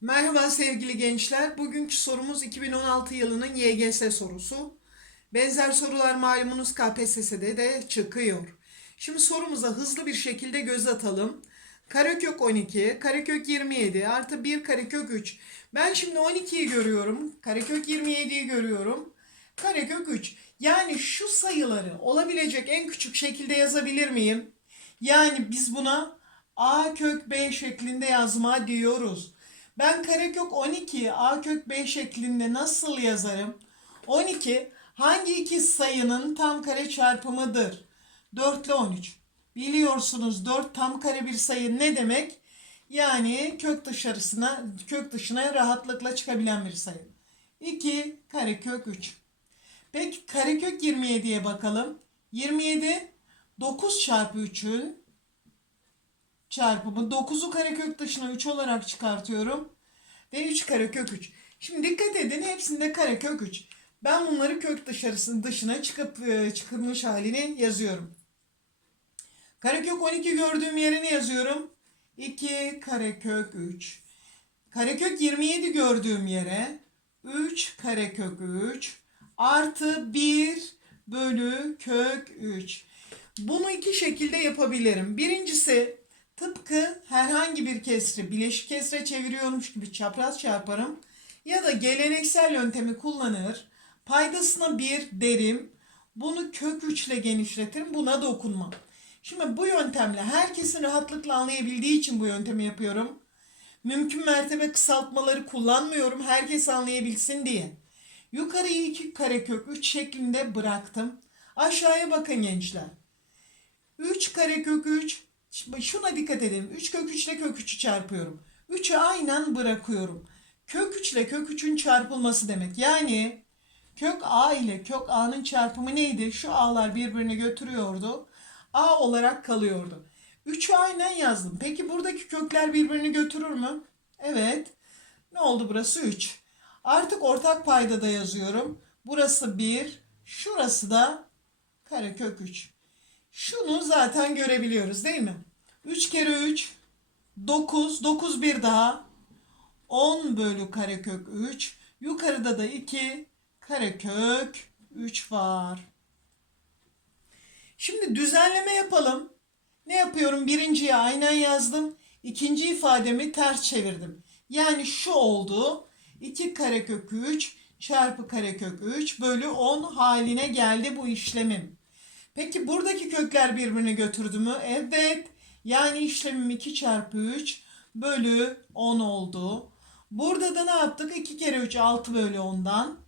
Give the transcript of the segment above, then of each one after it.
Merhaba sevgili gençler. Bugünkü sorumuz 2016 yılının YGS sorusu. Benzer sorular malumunuz KPSS'de de çıkıyor. Şimdi sorumuza hızlı bir şekilde göz atalım. Karekök 12, karekök 27 artı 1 karekök 3. Ben şimdi 12'yi görüyorum. Karekök 27'yi görüyorum. Karekök 3. Yani şu sayıları olabilecek en küçük şekilde yazabilir miyim? Yani biz buna a kök b şeklinde yazma diyoruz. Ben karekök 12'yi a kök b şeklinde nasıl yazarım? 12 hangi iki sayının tam kare çarpımıdır? 4 ile 13. Biliyorsunuz 4 tam kare bir sayı ne demek? Yani kök dışarısına, kök dışına rahatlıkla çıkabilen bir sayı. 2 karekök 3. Peki karekök 27'ye bakalım. 27 9 çarpı 3'ün çarpımı 9'u karekök dışına 3 olarak çıkartıyorum. Ve 3 karekök 3. Şimdi dikkat edin hepsinde karekök 3. Ben bunları kök dışarısının dışına çıkıp e, çıkılmış halini yazıyorum. Karekök 12 gördüğüm yerine yazıyorum. 2 karekök 3. Karekök 27 gördüğüm yere 3 karekök 3 artı 1 bölü kök 3. Bunu iki şekilde yapabilirim. Birincisi tıpkı herhangi bir kesri bileşik kesre çeviriyormuş gibi çapraz çarparım. Ya da geleneksel yöntemi kullanır. Paydasına 1 derim. Bunu kök 3 ile genişletirim. Buna dokunmam. Şimdi bu yöntemle herkesin rahatlıkla anlayabildiği için bu yöntemi yapıyorum. Mümkün mertebe kısaltmaları kullanmıyorum. Herkes anlayabilsin diye. Yukarıyı 2 karekök 3 şeklinde bıraktım. Aşağıya bakın gençler. 3 karekök 3 Şuna dikkat edin. 3 kök 3 ile kök 3'ü çarpıyorum. 3'ü aynen bırakıyorum. Kök 3 ile kök 3'ün çarpılması demek. Yani kök a ile kök a'nın çarpımı neydi? Şu a'lar birbirini götürüyordu. a olarak kalıyordu. 3'ü aynen yazdım. Peki buradaki kökler birbirini götürür mü? Evet. Ne oldu burası 3. Artık ortak payda da yazıyorum. Burası 1. Şurası da karekök 3. Şunu zaten görebiliyoruz değil mi? 3 kere 3 9. 9 bir daha 10 bölü karekök 3. Yukarıda da 2 karekök 3 var. Şimdi düzenleme yapalım. Ne yapıyorum? Birinciyi aynen yazdım. İkinci ifademi ters çevirdim. Yani şu oldu. 2 karekök 3 çarpı karekök 3 bölü 10 haline geldi bu işlemim. Peki buradaki kökler birbirini götürdü mü? Evet. Yani işlemim 2 çarpı 3 bölü 10 oldu. Burada da ne yaptık? 2 kere 3 6 bölü 10'dan.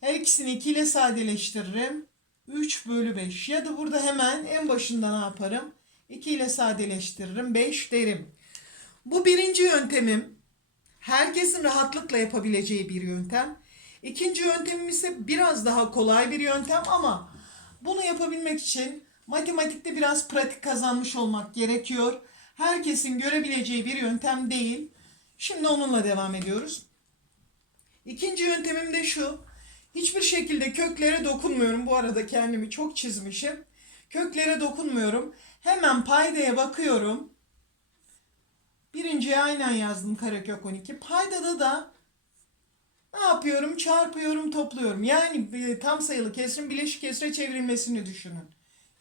Her ikisini 2 ile sadeleştiririm. 3 bölü 5. Ya da burada hemen en başında ne yaparım? 2 ile sadeleştiririm. 5 derim. Bu birinci yöntemim. Herkesin rahatlıkla yapabileceği bir yöntem. İkinci yöntemim ise biraz daha kolay bir yöntem ama bunu yapabilmek için matematikte biraz pratik kazanmış olmak gerekiyor. Herkesin görebileceği bir yöntem değil. Şimdi onunla devam ediyoruz. İkinci yöntemim de şu. Hiçbir şekilde köklere dokunmuyorum. Bu arada kendimi çok çizmişim. Köklere dokunmuyorum. Hemen paydaya bakıyorum. Birinciye aynen yazdım karekök 12. Paydada da ne yapıyorum? Çarpıyorum, topluyorum. Yani e, tam sayılı kesrin bileşik kesre çevrilmesini düşünün.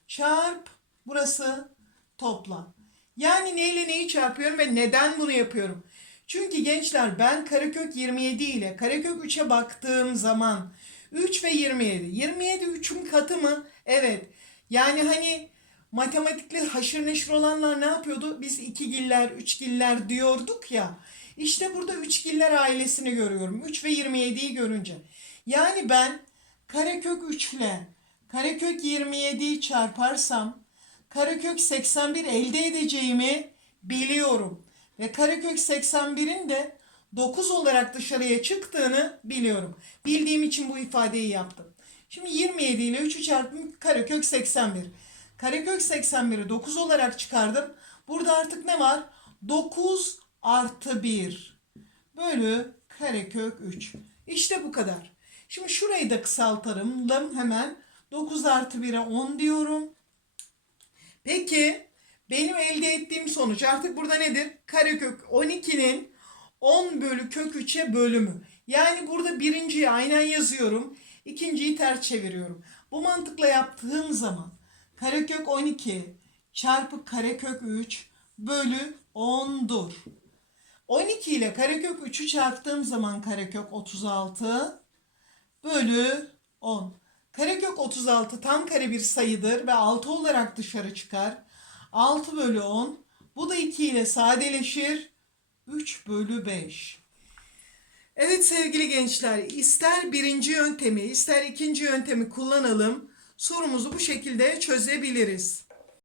Çarp, burası topla. Yani neyle neyi çarpıyorum ve neden bunu yapıyorum? Çünkü gençler ben karekök 27 ile karekök 3'e baktığım zaman 3 ve 27. 27 3'ün katı mı? Evet. Yani hani matematikler haşır neşir olanlar ne yapıyordu? Biz iki giller, üç giller diyorduk ya. İşte burada üçgiller ailesini görüyorum. 3 ve 27'yi görünce. Yani ben karekök 3 ile karekök 27'yi çarparsam karekök 81 elde edeceğimi biliyorum. Ve karekök 81'in de 9 olarak dışarıya çıktığını biliyorum. Bildiğim için bu ifadeyi yaptım. Şimdi 27 ile 3'ü çarptım karekök 81. Karekök 81'i 9 olarak çıkardım. Burada artık ne var? 9 artı 1 bölü karekök 3. İşte bu kadar. Şimdi şurayı da kısaltalım hemen. 9 artı 1'e 10 diyorum. Peki benim elde ettiğim sonuç artık burada nedir? Karekök 12'nin 10 bölü kök 3'e bölümü. Yani burada birinciyi aynen yazıyorum. ikinciyi ters çeviriyorum. Bu mantıkla yaptığım zaman karekök 12 çarpı karekök 3 bölü 10'dur. 12 ile karekök 3'ü çarptığım zaman karekök 36 bölü 10. Karekök 36 tam kare bir sayıdır ve 6 olarak dışarı çıkar. 6 bölü 10. Bu da 2 ile sadeleşir. 3 bölü 5. Evet sevgili gençler, ister birinci yöntemi, ister ikinci yöntemi kullanalım. Sorumuzu bu şekilde çözebiliriz.